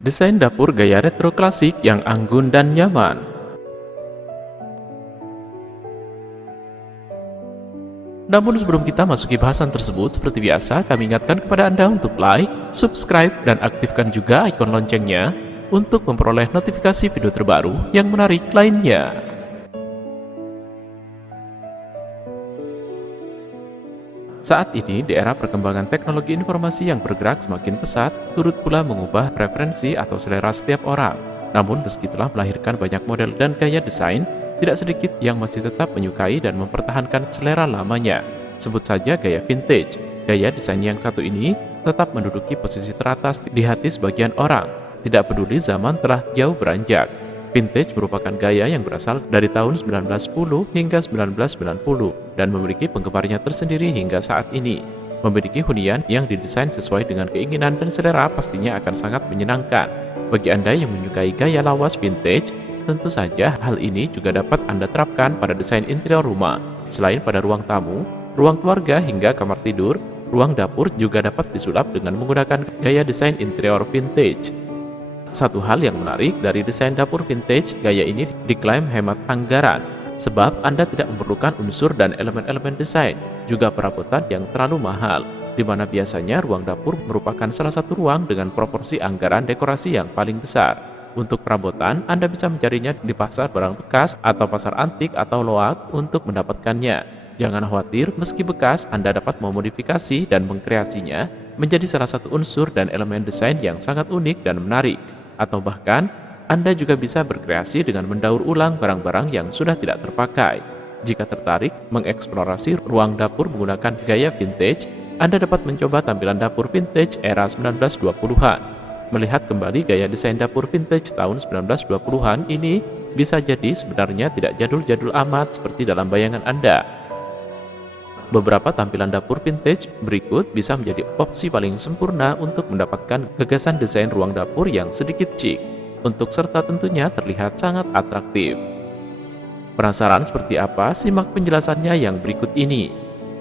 Desain dapur gaya retro klasik yang anggun dan nyaman. Namun sebelum kita masuki bahasan tersebut, seperti biasa kami ingatkan kepada Anda untuk like, subscribe, dan aktifkan juga ikon loncengnya untuk memperoleh notifikasi video terbaru yang menarik lainnya. Saat ini, di era perkembangan teknologi informasi yang bergerak semakin pesat, turut pula mengubah preferensi atau selera setiap orang. Namun, meski telah melahirkan banyak model dan gaya desain, tidak sedikit yang masih tetap menyukai dan mempertahankan selera lamanya. Sebut saja gaya vintage. Gaya desain yang satu ini tetap menduduki posisi teratas di hati sebagian orang. Tidak peduli zaman telah jauh beranjak. Vintage merupakan gaya yang berasal dari tahun 1910 hingga 1990 dan memiliki penggemarnya tersendiri hingga saat ini. Memiliki hunian yang didesain sesuai dengan keinginan dan selera pastinya akan sangat menyenangkan. Bagi Anda yang menyukai gaya lawas vintage, tentu saja hal ini juga dapat Anda terapkan pada desain interior rumah. Selain pada ruang tamu, ruang keluarga hingga kamar tidur, ruang dapur juga dapat disulap dengan menggunakan gaya desain interior vintage. Satu hal yang menarik dari desain dapur vintage, gaya ini diklaim hemat anggaran, sebab Anda tidak memerlukan unsur dan elemen-elemen desain, juga perabotan yang terlalu mahal, di mana biasanya ruang dapur merupakan salah satu ruang dengan proporsi anggaran dekorasi yang paling besar. Untuk perabotan, Anda bisa mencarinya di pasar barang bekas atau pasar antik atau loak untuk mendapatkannya. Jangan khawatir, meski bekas, Anda dapat memodifikasi dan mengkreasinya menjadi salah satu unsur dan elemen desain yang sangat unik dan menarik. Atau bahkan, Anda juga bisa berkreasi dengan mendaur ulang barang-barang yang sudah tidak terpakai. Jika tertarik mengeksplorasi ruang dapur menggunakan gaya vintage, Anda dapat mencoba tampilan dapur vintage era 1920-an. Melihat kembali gaya desain dapur vintage tahun 1920-an ini bisa jadi sebenarnya tidak jadul-jadul amat seperti dalam bayangan Anda. Beberapa tampilan dapur vintage berikut bisa menjadi opsi paling sempurna untuk mendapatkan gagasan desain ruang dapur yang sedikit chic, untuk serta tentunya terlihat sangat atraktif. Penasaran seperti apa? Simak penjelasannya yang berikut ini.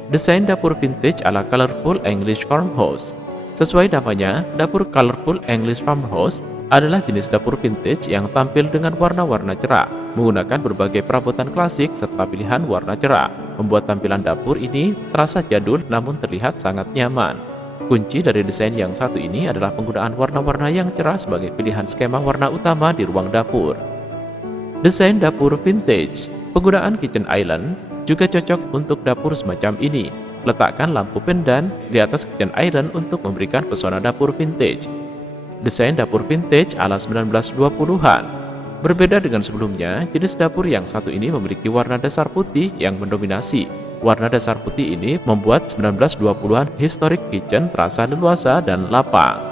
Desain dapur vintage ala Colorful English Farmhouse. Sesuai namanya, dapur Colorful English Farmhouse adalah jenis dapur vintage yang tampil dengan warna-warna cerah, menggunakan berbagai perabotan klasik serta pilihan warna cerah, membuat tampilan dapur ini terasa jadul namun terlihat sangat nyaman. Kunci dari desain yang satu ini adalah penggunaan warna-warna yang cerah sebagai pilihan skema warna utama di ruang dapur. Desain dapur vintage. Penggunaan kitchen island juga cocok untuk dapur semacam ini. Letakkan lampu pendan di atas kitchen island untuk memberikan pesona dapur vintage. Desain dapur vintage ala 1920-an. Berbeda dengan sebelumnya, jenis dapur yang satu ini memiliki warna dasar putih yang mendominasi. Warna dasar putih ini membuat 1920-an historic kitchen terasa leluasa dan lapang.